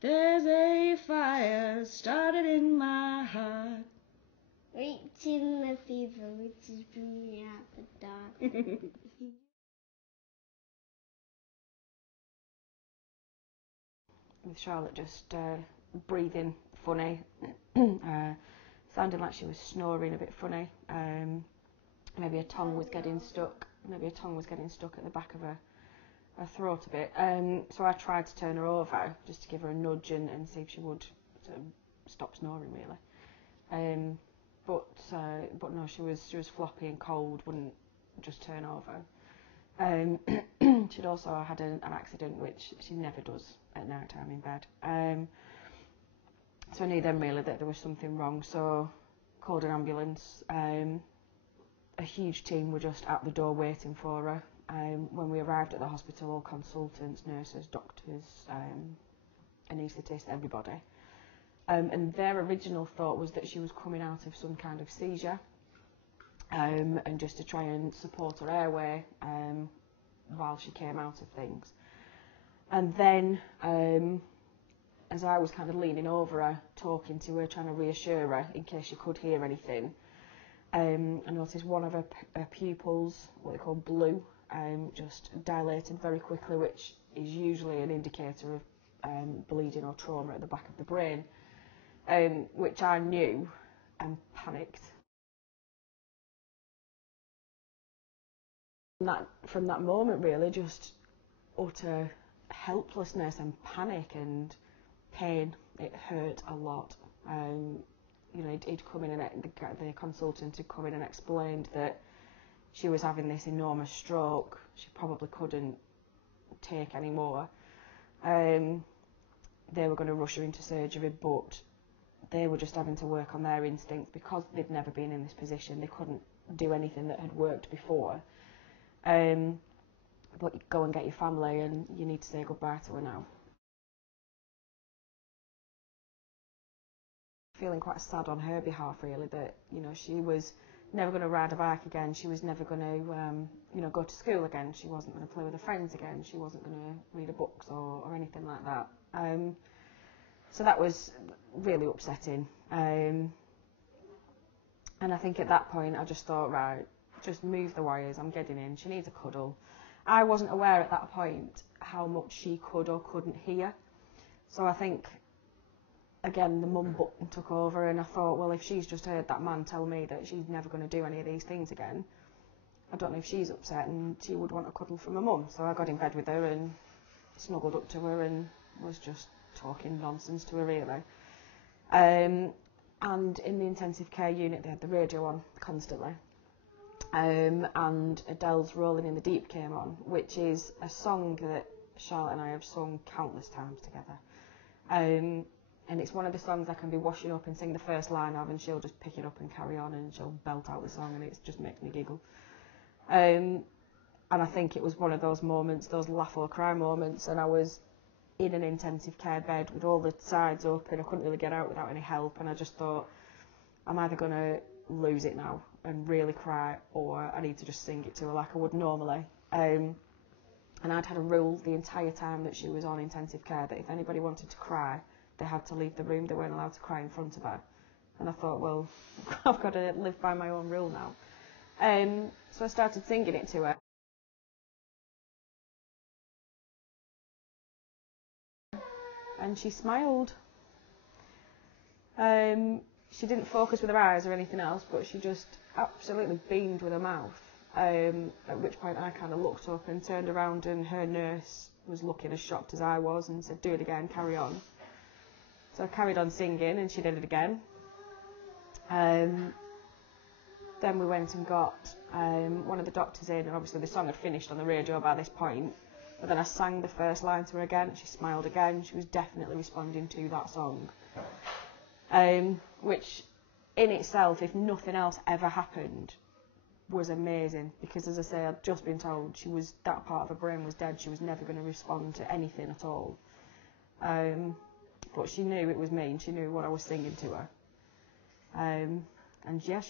There's a fire started in my heart. Reaching the fever, which is bringing out the dark. With Charlotte just breathing funny, sounded like she was snoring a bit funny. Maybe her tongue was getting stuck. Maybe her tongue was getting stuck at the back of her throat a bit. So I tried to turn her over just to give her a nudge and see if she would sort of stop snoring really. But no, she was floppy and cold, wouldn't just turn over. She'd also had an accident, which she never does at night time in bed. So I knew then really that there was something wrong, so called an ambulance. A huge team were just at the door waiting for her. When we arrived at the hospital, all consultants, nurses, doctors, anaesthetists, everybody. And their original thought was that she was coming out of some kind of seizure, and just to try and support her airway while she came out of things. And then, as I was kind of leaning over her, talking to her, trying to reassure her in case she could hear anything, I noticed one of her pupils, what they call blue, just dilated very quickly, which is usually an indicator of bleeding or trauma at the back of the brain, which I knew and panicked. From that moment really, just utter helplessness and panic and pain. It hurt a lot. He'd come in and the consultant had come in and explained that she was having this enormous stroke. She probably couldn't take any more. They were going to rush her into surgery, but they were just having to work on their instincts because they'd never been in this position. They couldn't do anything that had worked before. But you go and get your family and you need to say goodbye to her now. Feeling quite sad on her behalf really, that she was never going to ride a bike again, she was never going to go to school again, she wasn't going to play with her friends again, she wasn't going to read her books or anything like that. So that was really upsetting, and I think at that point I just thought, right, just move the wires, I'm getting in, she needs a cuddle. I wasn't aware at that point how much she could or couldn't hear, so I think again the mum button took over, and I thought, well, if she's just heard that man tell me that she's never going to do any of these things again, I don't know if she's upset and she would want a cuddle from her mum. So I got in bed with her and snuggled up to her and was just talking nonsense to her really. And in the intensive care unit they had the radio on constantly, and Adele's Rolling in the Deep came on, which is a song that Charlotte and I have sung countless times together. And it's one of the songs I can be washing up and sing the first line of, and she'll just pick it up and carry on, and she'll belt out the song, and it just makes me giggle. And I think it was one of those moments, those laugh or cry moments, and I was in an intensive care bed with all the sides open. I couldn't really get out without any help, and I just thought, I'm either going to lose it now and really cry, or I need to just sing it to her like I would normally. And I'd had a rule the entire time that she was on intensive care that if anybody wanted to cry, they had to leave the room, they weren't allowed to cry in front of her. And I thought, well, I've got to live by my own rule now. So I started singing it to her. And she smiled. She didn't focus with her eyes or anything else, but she just absolutely beamed with her mouth. At which point I kind of looked up and turned around, and her nurse was looking as shocked as I was and said, do it again, carry on. So I carried on singing and she did it again. Then we went and got one of the doctors in, and obviously the song had finished on the radio by this point, but then I sang the first line to her again and she smiled again. She was definitely responding to that song, which in itself, if nothing else ever happened, was amazing, because as I say, I'd just been told that part of her brain was dead, she was never going to respond to anything at all. But she knew it was me, and she knew what I was singing to her. And yeah,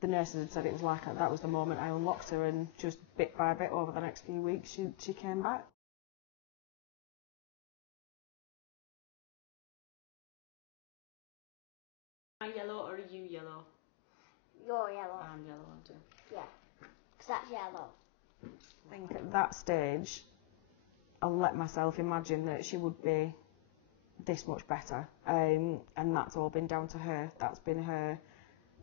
the nurses had said it was like that was the moment I unlocked her, and just bit by bit over the next few weeks she came back. I yellow or are you yellow? You're yellow. I'm yellow, aren't I? Yeah. Because that's yellow. I think at that stage, I'll let myself imagine that she would be this much better. And that's all been down to her. That's been her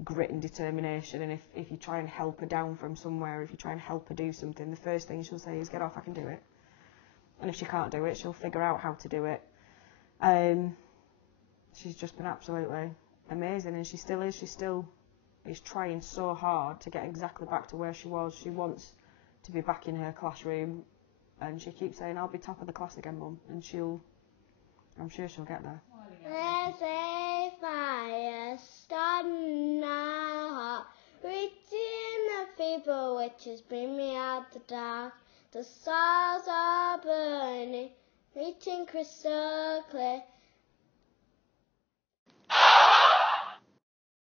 grit and determination. And if you try and help her down from somewhere, if you try and help her do something, the first thing she'll say is, get off, I can do it. And if she can't do it, she'll figure out how to do it. She's just been absolutely amazing, and she still is. She still is trying so hard to get exactly back to where she was. She wants to be back in her classroom, and she keeps saying, I'll be top of the class again, Mum, and I'm sure she'll get there. There's a fire starting now, reaching the fever which has bring me out the dark. The stars are burning, reaching crystal clear.